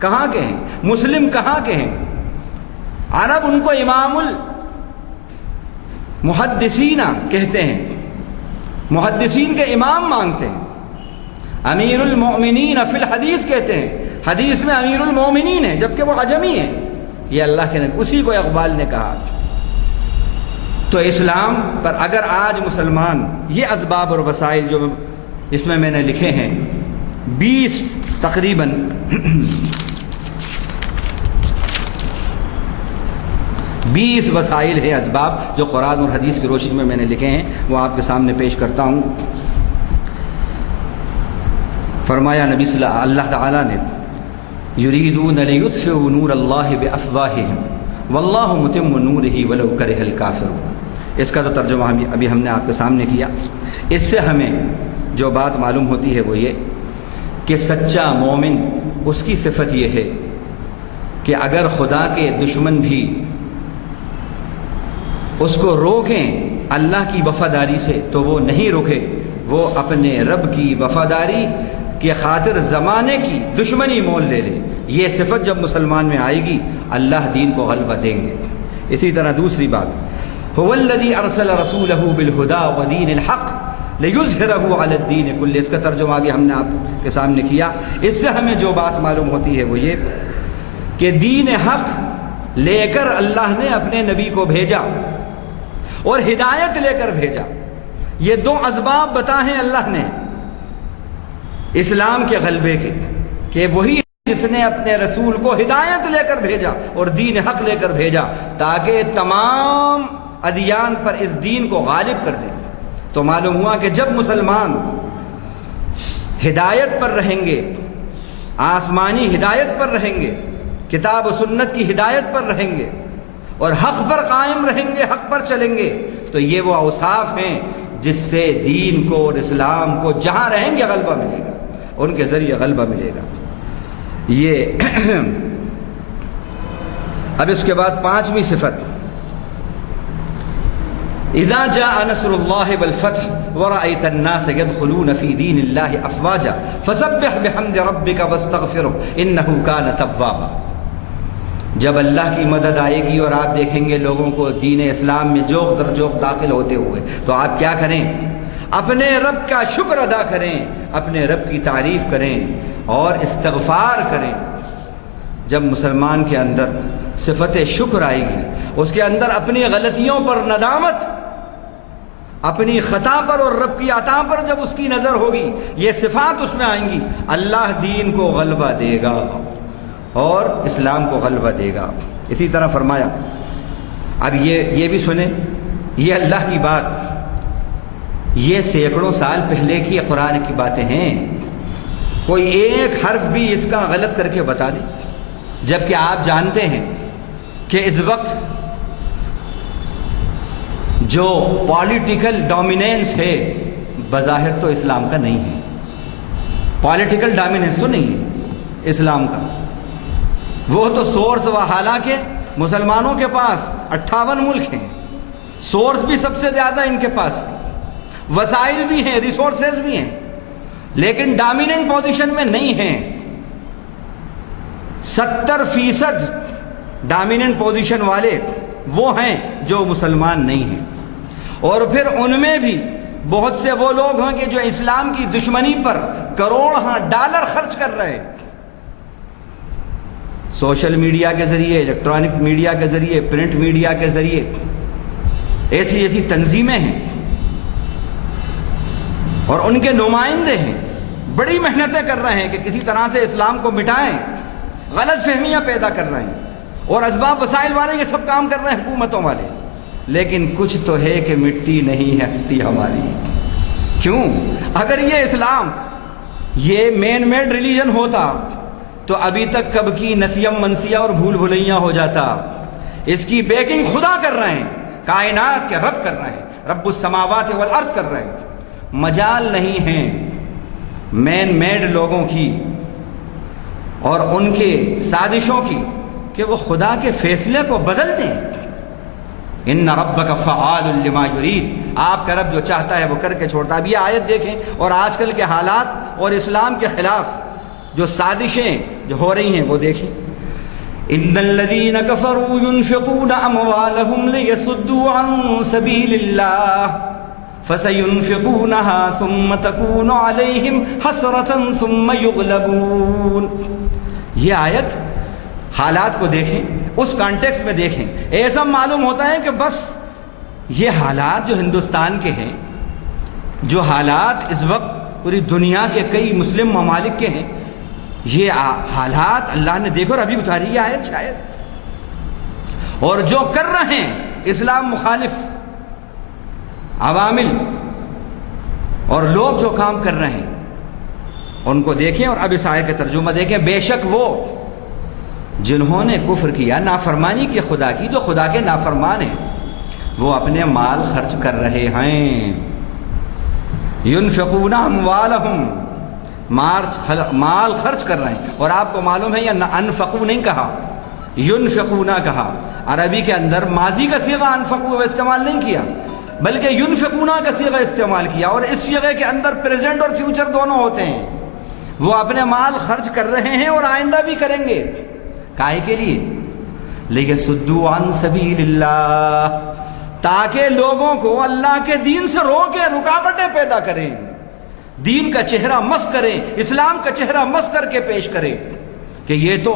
کہاں کے ہیں، مسلم کہاں کے ہیں، عرب ان کو امام المحدثین کہتے ہیں، محدثین کے امام مانگتے ہیں، امیر المؤمنین فی الحدیث کہتے ہیں، حدیث میں امیر المؤمنین ہے جبکہ وہ عجمی ہیں۔ یہ اللہ کے نبی، اسی کو اقبال نے کہا۔ تو اسلام پر اگر آج مسلمان یہ اسباب اور وسائل جو اس میں نے لکھے ہیں 20 تقریباً 20 وسائل ہیں، اسباب جو قرآن اور حدیث کی روشنی میں نے لکھے ہیں، وہ آپ کے سامنے پیش کرتا ہوں۔ فرمایا نبی صلی اللہ تعالیٰ نے یریدون لیطفئوا نور اللہ بافواہہم واللہ متم نورہ ولو کرہ الکافرون۔ اس کا تو ترجمہ ابھی ہم نے آپ کے سامنے کیا۔ اس سے ہمیں جو بات معلوم ہوتی ہے وہ یہ کہ سچا مومن اس کی صفت یہ ہے کہ اگر خدا کے دشمن بھی اس کو روکیں اللہ کی وفاداری سے تو وہ نہیں روکے، وہ اپنے رب کی وفاداری کی خاطر زمانے کی دشمنی مول لے لے۔ یہ صفت جب مسلمان میں آئے گی اللہ دین کو غلبہ دیں گے۔ اسی طرح دوسری بات، هو الذی ارسل رسولہ بالہدی ودین الحق لیظہرہ علی الدین کلہ، اس کا ترجمہ بھی ہم نے آپ کے سامنے کیا۔ اس سے ہمیں جو بات معلوم ہوتی ہے وہ یہ کہ دین حق لے کر اللہ نے اپنے نبی کو بھیجا اور ہدایت لے کر بھیجا۔ یہ 2 اسباب بتائے اللہ نے اسلام کے غلبے کے، کہ وہی جس نے اپنے رسول کو ہدایت لے کر بھیجا اور دین حق لے کر بھیجا تاکہ تمام ادیان پر اس دین کو غالب کر دے۔ تو معلوم ہوا کہ جب مسلمان ہدایت پر رہیں گے، آسمانی ہدایت پر رہیں گے، کتاب و سنت کی ہدایت پر رہیں گے اور حق پر قائم رہیں گے، حق پر چلیں گے، تو یہ وہ اوصاف ہیں جس سے دین کو اور اسلام کو جہاں رہیں گے غلبہ ملے گا، ان کے ذریعے غلبہ ملے گا۔ یہ اب اس کے بعد 5ویں صفت، اذا جاء نصر اللہ والفتح ورأيت الناس يدخلون في دين الله افواجا فسبح بحمد ربك واستغفره انه كان توابا۔ جب اللہ کی مدد آئے گی اور آپ دیکھیں گے لوگوں کو دین اسلام میں جوق در جوق داخل ہوتے ہوئے، تو آپ کیا کریں؟ اپنے رب کا شکر ادا کریں، اپنے رب کی تعریف کریں اور استغفار کریں۔ جب مسلمان کے اندر صفت شکر آئے گی، اس کے اندر اپنی غلطیوں پر ندامت، اپنی خطا پر اور رب کی عطا پر جب اس کی نظر ہوگی، یہ صفات اس میں آئیں گی، اللہ دین کو غلبہ دے گا اور اسلام کو غلبہ دے گا۔ اسی طرح فرمایا، اب یہ بھی سنیں، یہ اللہ کی بات، یہ سینکڑوں سال پہلے کی قرآن کی باتیں ہیں، کوئی ایک حرف بھی اس کا غلط کر کے بتا دیں، جبکہ آپ جانتے ہیں کہ اس وقت جو پولیٹیکل ڈومیننس ہے بظاہر تو اسلام کا نہیں ہے، پولیٹیکل ڈومیننس تو نہیں ہے اسلام کا، وہ تو سورس و حالانکہ مسلمانوں کے پاس 58 ملک ہیں، سورس بھی سب سے زیادہ ان کے پاس ہے، وسائل بھی ہیں، ریسورسز بھی ہیں، لیکن ڈومیننٹ پوزیشن میں نہیں ہیں۔ 70% ڈومیننٹ پوزیشن والے وہ ہیں جو مسلمان نہیں ہیں، اور پھر ان میں بھی بہت سے وہ لوگ ہیں کہ جو اسلام کی دشمنی پر کروڑ ڈالر خرچ کر رہے ہیں، سوشل میڈیا کے ذریعے، الیکٹرانک میڈیا کے ذریعے، پرنٹ میڈیا کے ذریعے، ایسی تنظیمیں ہیں اور ان کے نمائندے ہیں، بڑی محنتیں کر رہے ہیں کہ کسی طرح سے اسلام کو مٹائیں، غلط فہمیاں پیدا کر رہے ہیں، اور اسباب وسائل والے یہ سب کام کر رہے ہیں، حکومتوں والے، لیکن کچھ تو ہے کہ مٹتی نہیں ہے ہستی ہماری۔ کیوں؟ اگر یہ اسلام یہ مین میڈ ریلیجن ہوتا تو ابھی تک کب کی نسیم منسیہ اور بھول بھلیاں ہو جاتا۔ اس کی بیکنگ خدا کر رہے ہیں، کائنات کے رب کر رہے ہیں، رب السماوات والارض کر رہے ہیں۔ مجال نہیں ہے مین میڈ لوگوں کی اور ان کے سازشوں کی کہ وہ خدا کے فیصلے کو بدل دیں۔ ان ربک فعال لما یرید، آپ کا رب جو چاہتا ہے وہ کر کے چھوڑتا ہے۔ اب یہ آیت دیکھیں اور آج کل کے حالات اور اسلام کے خلاف جو سازشیں جو ہو رہی ہیں وہ دیکھیں۔ ان الذين كفروا ينفقون اموالهم ليصدوا عن سبيل الله فسينفقونها ثم تكون عليهم حسرة ثم يغلبون. یہ آیت حالات کو دیکھیں، اس کانٹیکس میں دیکھیں، ایسا معلوم ہوتا ہے کہ بس یہ حالات جو ہندوستان کے ہیں، جو حالات اس وقت پوری دنیا کے کئی مسلم ممالک کے ہیں، یہ حالات اللہ نے دیکھو اور ابھی اتاری یہ آیت شاید. اور جو کر رہے ہیں اسلام مخالف عوامل اور لوگ جو کام کر رہے ہیں ان کو دیکھیں اور اب اس آیت کا ترجمہ دیکھیں. بے شک وہ جنہوں نے کفر کیا، نافرمانی کی خدا کی، جو خدا کے نافرمان ہیں، وہ اپنے مال خرچ کر رہے ہیں. ينفقون اموالهم، مال خرچ کر رہے ہیں. اور آپ کو معلوم ہے یہ انفقو نہیں کہا، ينفقون کہا. عربی کے اندر ماضی کا صیغہ انفقو استعمال نہیں کیا بلکہ ينفقون کا صیغہ استعمال کیا. اور اس صیغے کے اندر پریزنٹ اور فیوچر دونوں ہوتے ہیں. وہ اپنے مال خرچ کر رہے ہیں اور آئندہ بھی کریں گے. کائے کے لیے؟ لِيَصُدُّوا عَن سَبِيلِ اللَّهِ، تاکہ لوگوں کو اللہ کے دین سے روکیں، رکاوٹیں پیدا کریں، دین کا چہرہ مسخ کریں، اسلام کا چہرہ مسخ کر کے پیش کریں کہ یہ تو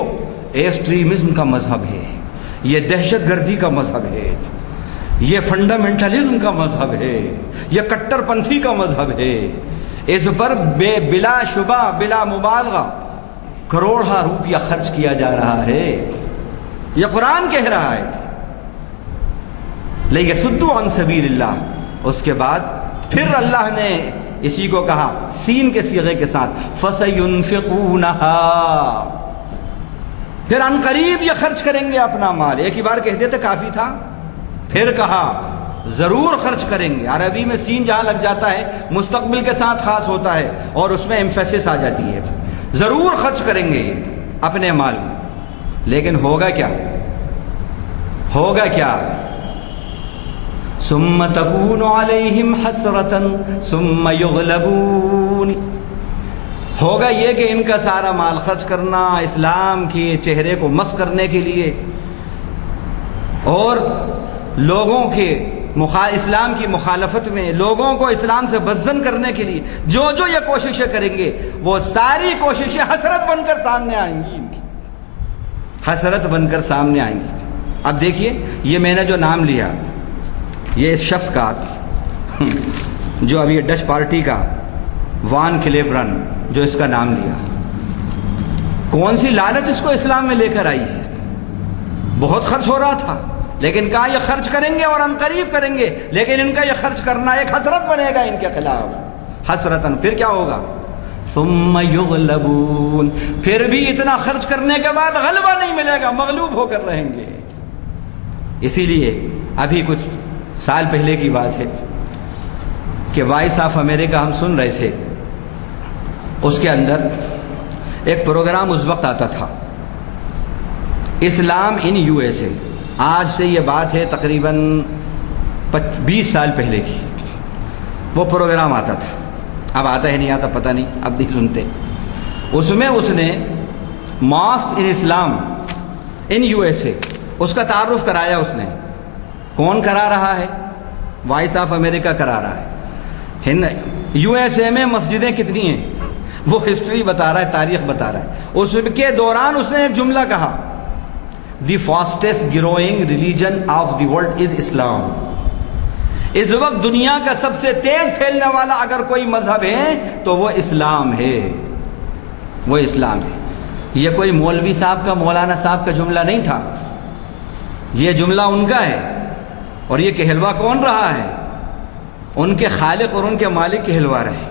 ایکسٹریمزم کا مذہب ہے، یہ دہشت گردی کا مذہب ہے، یہ فنڈامنٹلزم کا مذہب ہے، یہ کٹر پنتھی کا مذہب ہے. اس پر بلا شبہ بلا مبالغہ کروڑا روپیہ خرچ کیا جا رہا ہے. یہ قرآن کہہ رہا ہے لِيَصُدُّوا عَن سَبِيلِ اللَّهِ. اس کے بعد پھر اللہ نے اسی کو کہا سین کے صیغے کے ساتھ فَسَيُنْفِقُونَهَا، پھر ان قریب یہ خرچ کریں گے اپنا مال. ایک ہی بار کہہ دیتے کافی تھا، پھر کہا ضرور خرچ کریں گے. عربی میں سین جہاں لگ جاتا ہے مستقبل کے ساتھ خاص ہوتا ہے اور اس میں ایمفیسس آ جاتی ہے. ضرور خرچ کریں گے اپنے مال. لیکن ہوگا کیا؟ ہوگا کیا؟ ثم تكون عليهم حسرة ثم يغلبون. ہوگا یہ کہ ان کا سارا مال خرچ کرنا اسلام کے چہرے کو مسخ کرنے کے لیے اور لوگوں کے اسلام کی مخالفت میں، لوگوں کو اسلام سے بدظن کرنے کے لیے جو یہ کوششیں کریں گے، وہ ساری کوششیں حسرت بن کر سامنے آئیں گی. ان کی حسرت بن کر سامنے آئیں گی. اب دیکھیے یہ میں نے جو نام لیا، یہ اس شخص کا جو ابھی ڈچ پارٹی کا وان کلیورن جو اس کا نام لیا، کون سی لالچ اس کو اسلام میں لے کر آئی ہے؟ بہت خرچ ہو رہا تھا لیکن کہا یہ خرچ کریں گے اور ان قریب کریں گے، لیکن ان کا یہ خرچ کرنا ایک حسرت بنے گا ان کے خلاف. حسرتن، پھر کیا ہوگا؟ ثم یغلبون، پھر بھی اتنا خرچ کرنے کے بعد غلبہ نہیں ملے گا، مغلوب ہو کر رہیں گے. اسی لیے ابھی کچھ سال پہلے کی بات ہے کہ وائس آف امریکہ ہم سن رہے تھے، اس کے اندر ایک پروگرام اس وقت آتا تھا اسلام ان یو ایس اے. آج سے یہ بات ہے تقریباً 20 سال پہلے کی. وہ پروگرام آتا تھا، اب آتا ہے نہیں آتا پتہ نہیں، اب نہیں سنتے. اس میں اس نے mosque in Islam in U S A اس کا تعارف کرایا. اس نے کون کرا رہا ہے؟ وائس آف امریکہ کرا رہا ہے. یو ایس اے میں مسجدیں کتنی ہیں وہ ہسٹری بتا رہا ہے، تاریخ بتا رہا ہے. اس کے دوران اس نے ایک جملہ کہا، the fastest growing religion of the world is Islam. اس وقت دنیا کا سب سے تیز پھیلنے والا اگر کوئی مذہب ہے تو وہ اسلام ہے، وہ اسلام ہے. یہ کوئی مولوی صاحب کا، مولانا صاحب کا جملہ نہیں تھا، یہ جملہ ان کا ہے. اور یہ کہلوا کون رہا ہے؟ ان کے خالق اور ان کے مالک کہلوا رہے.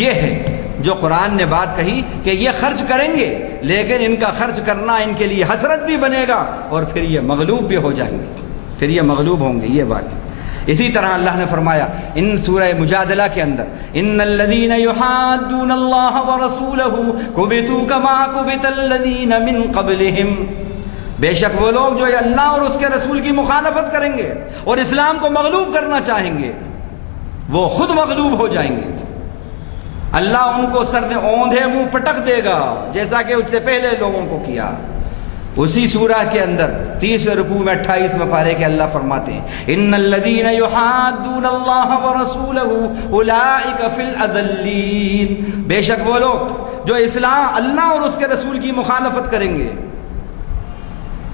یہ ہے جو قرآن نے بات کہی کہ یہ خرچ کریں گے لیکن ان کا خرچ کرنا ان کے لیے حسرت بھی بنے گا اور پھر یہ مغلوب بھی ہو جائیں گے، پھر یہ مغلوب ہوں گے. یہ بات اسی طرح اللہ نے فرمایا ان سورہ مجادلہ کے اندر، ان الذین یحادون اللہ ورسولہ کبتوا کما کبت الذین من قبلہم. بے شک وہ لوگ جو اللہ اور اس کے رسول کی مخالفت کریں گے اور اسلام کو مغلوب کرنا چاہیں گے، وہ خود مغلوب ہو جائیں گے. اللہ ان کو سر نے اوندھے منہ پٹک دے گا جیسا کہ اس سے پہلے لوگوں کو کیا. اسی سورہ کے اندر 30 رکوع میں 28 پارے کے اللہ فرماتے ہیں ان الذین یحادون اللہ ورسولہ اولئک فی الاذلین، بے شک وہ لوگ جو اسلام اللہ اور اس کے رسول کی مخالفت کریں گے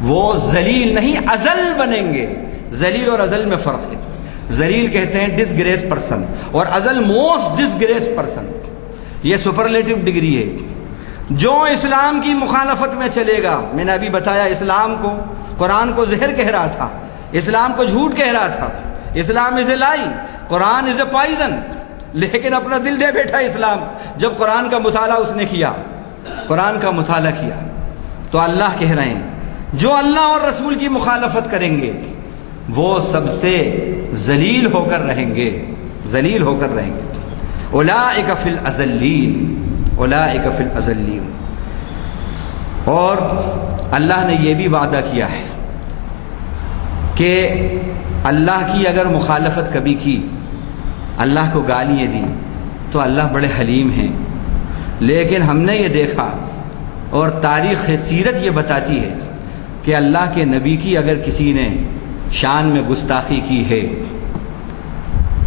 وہ ذلیل نہیں اذل بنیں گے۔ ذلیل اور اذل میں فرق ہے۔ ذلیل کہتے ہیں ڈس گریس پرسن، اور اذل موسٹ ڈس گریس پرسن، یہ سپرلیٹو ڈگری ہے۔ جو اسلام کی مخالفت میں چلے گا، میں نے ابھی بتایا اسلام کو، قرآن کو زہر کہہ رہا تھا، اسلام کو جھوٹ کہہ رہا تھا، اسلام از اے لائی، قرآن از اے پوائزن، لیکن اپنا دل دے بیٹھا اسلام۔ جب قرآن کا مطالعہ اس نے کیا، قرآن کا مطالعہ کیا، تو اللہ کہہ رہے ہیں جو اللہ اور رسول کی مخالفت کریں گے وہ سب سے ذلیل ہو کر رہیں گے، ذلیل ہو کر رہیں گے۔ اولئک فی الاذلین، اولئک فی الاذلین۔ اور اللہ نے یہ بھی وعدہ کیا ہے کہ اللہ کی اگر مخالفت کبھی کی، اللہ کو گالیاں دی، تو اللہ بڑے حلیم ہیں، لیکن ہم نے یہ دیکھا اور تاریخ سیرت یہ بتاتی ہے کہ اللہ کے نبی کی اگر کسی نے شان میں گستاخی کی ہے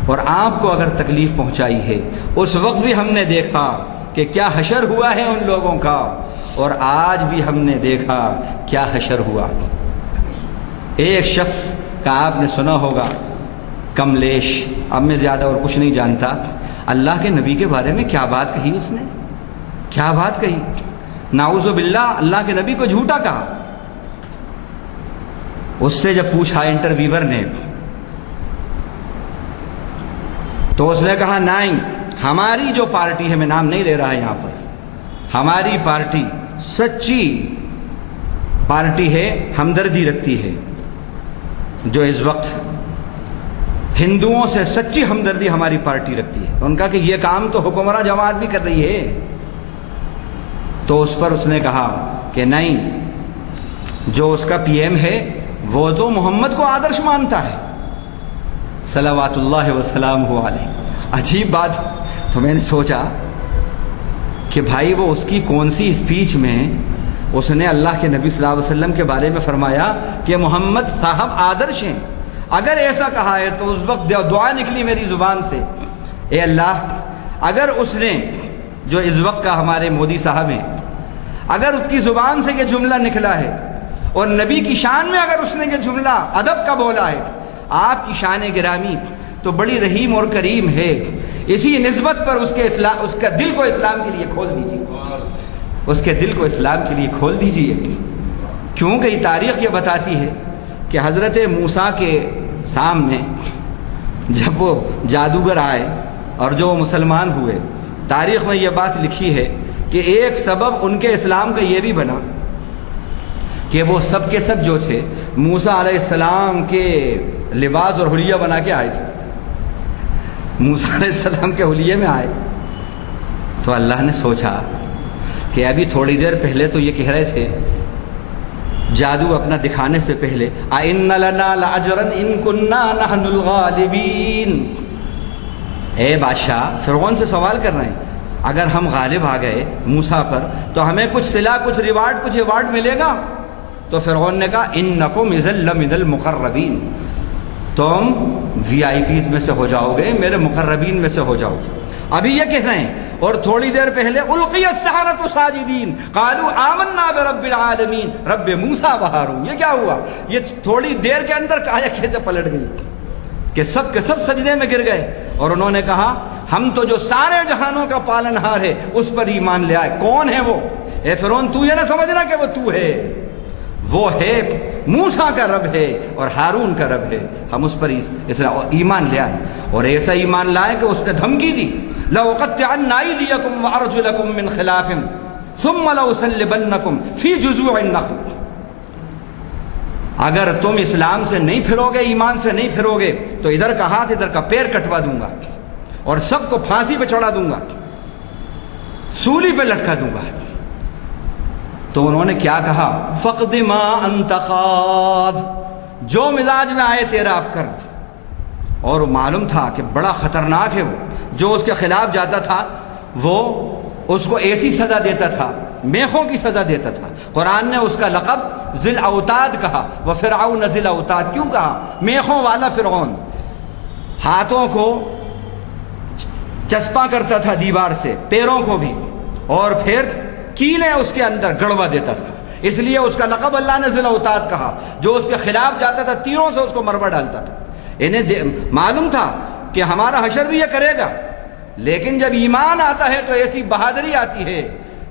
اور آپ کو اگر تکلیف پہنچائی ہے، اس وقت بھی ہم نے دیکھا کہ کیا حشر ہوا ہے ان لوگوں کا، اور آج بھی ہم نے دیکھا کیا حشر ہوا۔ ایک شخص کا آپ نے سنا ہوگا، کملیش، اب میں زیادہ اور کچھ نہیں جانتا، اللہ کے نبی کے بارے میں کیا بات کہی اس نے، کیا بات کہی، نعوذ باللہ، اللہ کے نبی کو جھوٹا کہا۔ اس سے جب پوچھا انٹرویور نے، تو اس نے کہا نہیں، ہماری جو پارٹی ہے، میں نام نہیں لے رہا یہاں پر، ہماری پارٹی سچی پارٹی ہے، ہمدردی رکھتی ہے، جو اس وقت ہندوؤں سے سچی ہمدردی ہماری پارٹی رکھتی ہے۔ ان کا کہ یہ کام تو حکمراں جماعت بھی کر رہی ہے۔ تو اس پر اس نے کہا کہ نہیں، جو اس کا پی ایم ہے وہ تو محمد کو آدرش مانتا ہے، صلوات اللہ وسلامہ علیہ۔ عجیب بات۔ تو میں نے سوچا کہ بھائی وہ اس کی کون سی اسپیچ میں اس نے اللہ کے نبی صلی اللہ علیہ وسلم کے بارے میں فرمایا کہ محمد صاحب آدرش ہیں؟ اگر ایسا کہا ہے تو اس وقت دعا نکلی میری زبان سے، اے اللہ، اگر اس نے، جو اس وقت کا ہمارے مودی صاحب ہیں، اگر اس کی زبان سے یہ جملہ نکلا ہے اور نبی کی شان میں اگر اس نے یہ جملہ ادب کا بولا ہے، آپ کی شان گرامی تو بڑی رحیم اور کریم ہے، اسی نسبت پر اس کا دل کو اسلام کے لیے کھول دیجیے، اس کے دل کو اسلام کے لیے کھول دیجیے۔ کیونکہ یہ تاریخ یہ بتاتی ہے کہ حضرت موسیٰ کے سامنے جب وہ جادوگر آئے اور جو مسلمان ہوئے، تاریخ میں یہ بات لکھی ہے کہ ایک سبب ان کے اسلام کا یہ بھی بنا کہ وہ سب کے سب جو تھے موسیٰ علیہ السلام کے لباس اور حلیہ بنا کے آئے تھے، موسیٰ علیہ السلام کے حلیے میں آئے۔ تو اللہ نے سوچا کہ ابھی تھوڑی دیر پہلے تو یہ کہہ رہے تھے جادو اپنا دکھانے سے پہلے، اِنَّ لَنَا لَأَجْرًا إِن كُنَّا نَحْنُ الْغَالِبِينَ۔ اے بادشاہ، فرعون سے سوال کر رہے ہیں، اگر ہم غالب آ گئے موسیٰ پر تو ہمیں کچھ صلہ، کچھ ریوارڈ، کچھ ایوارڈ ملے گا؟ تو فرعون نے کہا اِنَّكُمْ إِذًا لَمِنَ الْمُقَرَّبِينَ، تم وی آئی پیز میں سے ہو جاؤ گے، میرے مقربین میں سے ہو جاؤ گے۔ ابھی یہ کہہ رہے ہیں، اور تھوڑی دیر پہلے القی السحرۃ ساجدین قالوا آمنا برب العالمین رب موسیٰ و ہارون۔ یہ کیا ہوا؟ یہ تھوڑی دیر کے اندر آیت کیسے پلٹ گئی کہ سب کے سب سجدے میں گر گئے، اور انہوں نے کہا ہم تو جو سارے جہانوں کا پالنہار ہے اس پر ایمان لے آئے۔ کون ہے وہ؟ اے فرعون، تو یہ نہ سمجھنا کہ وہ تو ہے، وہ ہے موسیٰ کا رب ہے اور ہارون کا رب ہے، ہم اس پر ایمان لے آئے۔ اور ایسا ایمان لائے کہ اس نے دھمکی دی، لَأُقَطِّعَنَّ أَيْدِيَكُمْ وَأَرْجُلَكُمْ مِنْ خِلَافٍ ثُمَّ لَأُصَلِّبَنَّكُمْ فِي جُذُوعِ النَّخْلِ۔ اگر تم اسلام سے نہیں پھرو گے، ایمان سے نہیں پھرو گے، تو ادھر کا ہاتھ ادھر کا پیر کٹوا دوں گا اور سب کو پھانسی پہ چڑھا دوں گا، سولی پہ لٹکا دوں گا۔ تو انہوں نے کیا کہا؟ فَقْضِ مَا أَنْتَ قَاضٍ، جو مزاج میں آئے تیرا آپ کر۔ اور معلوم تھا کہ بڑا خطرناک ہے وہ، جو اس کے خلاف جاتا تھا وہ اس کو ایسی سزا دیتا تھا میخوں کی سزا دیتا تھا۔ قرآن نے اس کا لقب ذی الاوتاد کہا، وفرعون ذی الاوتاد کیوں کہا؟ میخوں والا فرعون، ہاتھوں کو چسپاں کرتا تھا دیوار سے، پیروں کو بھی، اور پھر کیلیں اس کے اندر گڑوا دیتا تھا، اس لیے اس کا لقب اللہ نے ذی الاوتاد کہا۔ جو اس کے خلاف جاتا تھا تیروں سے اس کو مروا ڈالتا تھا۔ انہیں معلوم تھا کہ ہمارا حشر بھی یہ کرے گا، لیکن جب ایمان آتا ہے تو ایسی بہادری آتی ہے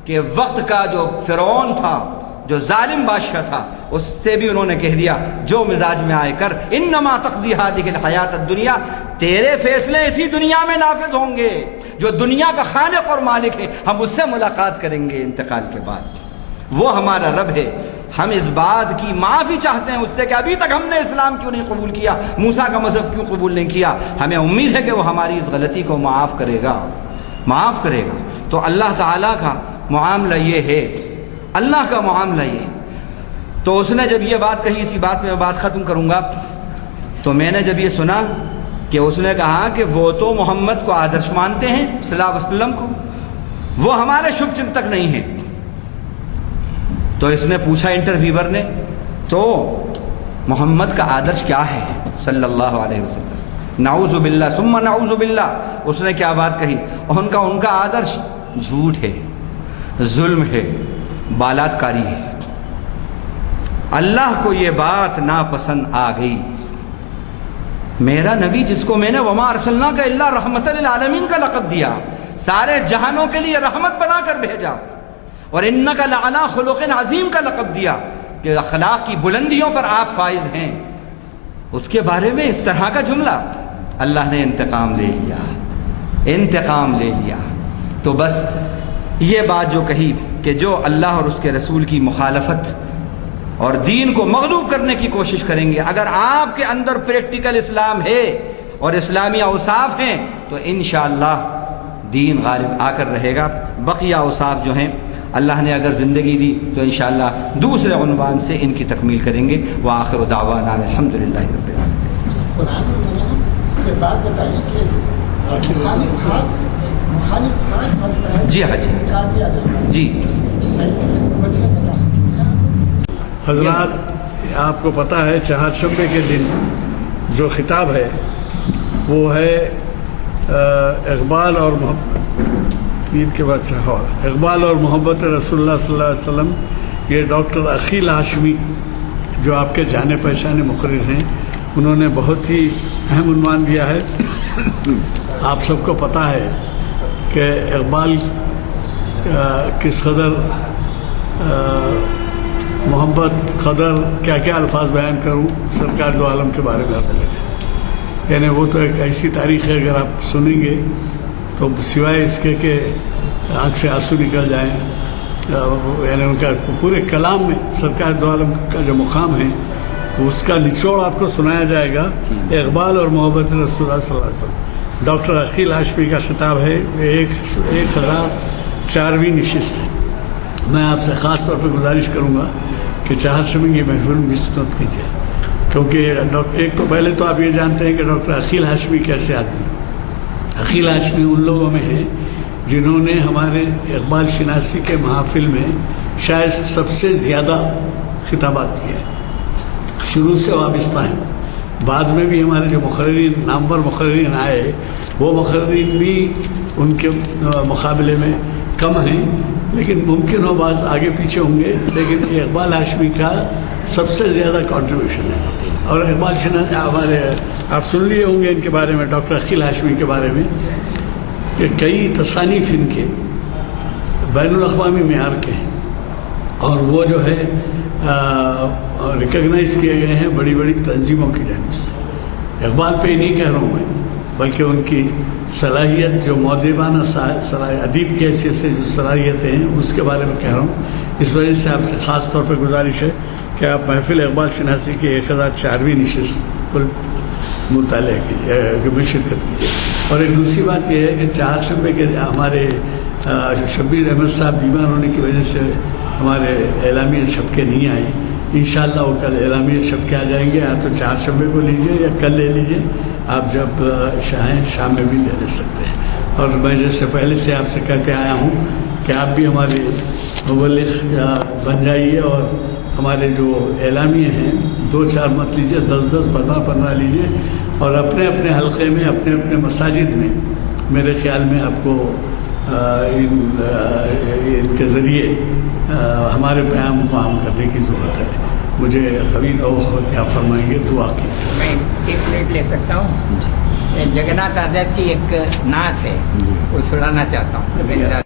کہ وقت کا جو فرعون تھا، جو ظالم بادشاہ تھا، اس سے بھی انہوں نے کہہ دیا جو مزاج میں آئے کر، انما تقضی هذه الحیات الدنیا، تیرے فیصلے اسی دنیا میں نافذ ہوں گے، جو دنیا کا خالق اور مالک ہے ہم اس سے ملاقات کریں گے انتقال کے بعد، وہ ہمارا رب ہے۔ ہم اس بات کی معافی چاہتے ہیں اس سے کہ ابھی تک ہم نے اسلام کیوں نہیں قبول کیا، موسیٰ کا مذہب کیوں قبول نہیں کیا۔ ہمیں امید ہے کہ وہ ہماری اس غلطی کو معاف کرے گا، معاف کرے گا۔ تو اللہ تعالیٰ کا معاملہ یہ ہے، اللہ کا معاملہ یہ۔ تو اس نے جب یہ بات کہی، اسی بات میں بات ختم کروں گا، تو میں نے جب یہ سنا کہ اس نے کہا کہ وہ تو محمد کو آدرش مانتے ہیں صلی اللہ علیہ وسلم کو، وہ ہمارے شبھ چنتک نہیں ہیں، تو اس نے پوچھا انٹرویور نے، تو محمد کا آدرش کیا ہے صلی اللہ علیہ وسلم؟ نعوذ باللہ ثم نعوذ باللہ، اس نے کیا بات کہی؟ ان کا آدرش جھوٹ ہے، ظلم ہے، بالاتکاری ہے۔ اللہ کو یہ بات ناپسند آ گئی۔ میرا نبی جس کو میں نے وما ارسلناک الا رحمت للعالمین کا لقب دیا، سارے جہانوں کے لیے رحمت بنا کر بھیجا، اور انک لعلی خلق عظیم کا لقب دیا کہ اخلاق کی بلندیوں پر آپ فائز ہیں، اس کے بارے میں اس طرح کا جملہ، اللہ نے انتقام لے لیا، انتقام لے لیا۔ تو بس یہ بات جو کہی کہ جو اللہ اور اس کے رسول کی مخالفت اور دین کو مغلوب کرنے کی کوشش کریں گے، اگر آپ کے اندر پریکٹیکل اسلام ہے اور اسلامی اوصاف ہیں تو انشاءاللہ دین غالب آ کر رہے گا۔ بقیہ اوصاف جو ہیں اللہ نے اگر زندگی دی تو انشاءاللہ دوسرے عنوان سے ان کی تکمیل کریں گے۔ وآخر دعوانا الحمدللہ رب العالمین۔ قرآن میں یہ بات بتائی کہ مخالف حق جی ہاں جی حضرات، آپ کو پتہ ہے چہارشنبے کے دن جو خطاب ہے وہ ہے اقبال اور عید کے بعد اقبال اور محبت رسول اللہ صلی اللہ علیہ وسلم۔ یہ ڈاکٹر عقیل ہاشمی جو آپ کے جانے پہچانے مقرر ہیں، انہوں نے بہت ہی اہم عنوان دیا ہے۔ آپ سب کو پتہ ہے کہ اقبال کس قدر محبت، قدر، کیا کیا الفاظ بیان کروں سرکار دو عالم کے بارے میں رکھتے تھے، یعنی وہ تو ایک ایسی تاریخ ہے، اگر آپ سنیں گے تو سوائے اس کے کہ آنکھ سے آنسو نکل جائیں، یعنی ان کا پورے کلام میں سرکار دو عالم کا جو مقام ہے اس کا نچوڑ آپ کو سنایا جائے گا۔ اقبال اور محبت رسول اللہ صلی اللہ علیہ وسلم، ڈاکٹر عقیل ہاشمی کا خطاب ہے، 1004ویں نشست ہے۔ میں آپ سے خاص طور پہ گزارش کروں گا کہ چہارشنبے کی محفل مس مت کیجیے، کیونکہ ایک تو پہلے تو آپ یہ جانتے ہیں کہ ڈاکٹر عقیل ہاشمی کیسے آدمی ہیں۔ عقیل ہاشمی ان لوگوں میں ہے جنہوں نے ہمارے اقبال شناسی کے محافل میں شاید سب سے زیادہ خطابات کیے، شروع سے وابستہ ہیں۔ بعد میں بھی ہمارے جو مقررین، نامور مقررین آئے، وہ مقررین بھی ان کے مقابلے میں کم ہیں، لیکن ممکن ہو بعض آگے پیچھے ہوں گے، لیکن اقبال ہاشمی کا سب سے زیادہ کنٹریبیوشن ہے۔ اور اقبال شناسی ہمارے، آپ سن لیے ہوں گے ان کے بارے میں، ڈاکٹر عقیل ہاشمی کے بارے میں، کہ کئی تصانیف ان کے بین الاقوامی معیار کے ہیں، اور وہ جو ہے ریکگنائز کیے گئے ہیں بڑی بڑی تنظیموں کی جانب سے۔ اقبال پہ ہی نہیں کہہ رہا ہوں میں، بلکہ ان کی صلاحیت، جو مؤدبانہ ادیب کی حیثیت سے جو صلاحیتیں ہیں اس کے بارے میں کہہ رہا ہوں۔ اس وجہ سے آپ سے خاص طور پہ گزارش ہے کہ آپ محفل اقبال شناسی کی 1004ویں نشست کل مطالعہ کیجیے، میں شرکت کیجیے۔ اور ایک دوسری بات یہ ہے کہ چہارشنبے کے ہمارے شبیر احمد صاحب بیمار ہونے کی وجہ سے ہمارے اعلامیہ چھپ کے نہیں آئے، انشاءاللہ وہ کل اعلامیہ چھپ کے آ جائیں گے، یا تو چہارشنبے کو لیجیے یا کل لے لیجیے، آپ جب چاہیں شام میں بھی لے سکتے ہیں۔ اور میں جیسے پہلے سے آپ سے کہتے آیا ہوں کہ آپ بھی ہمارے مبلغ بن جائیے، اور ہمارے جو اعلامیے ہیں 2-4 مت لیجیے، 10-10 15 لیجیے، اور اپنے اپنے حلقے میں، اپنے اپنے مساجد میں میرے خیال میں آپ کو ان کے ذریعے ہمارے پیام کو عام کرنے کی ضرورت ہے۔ مجھے خبیث اور کیا فرمائیں گے، دعا کی۔ میں 1 منٹ لے سکتا ہوں؟ جگناتھ آزاد کی ایک نعت ہے، وہ سنانا چاہتا ہوں۔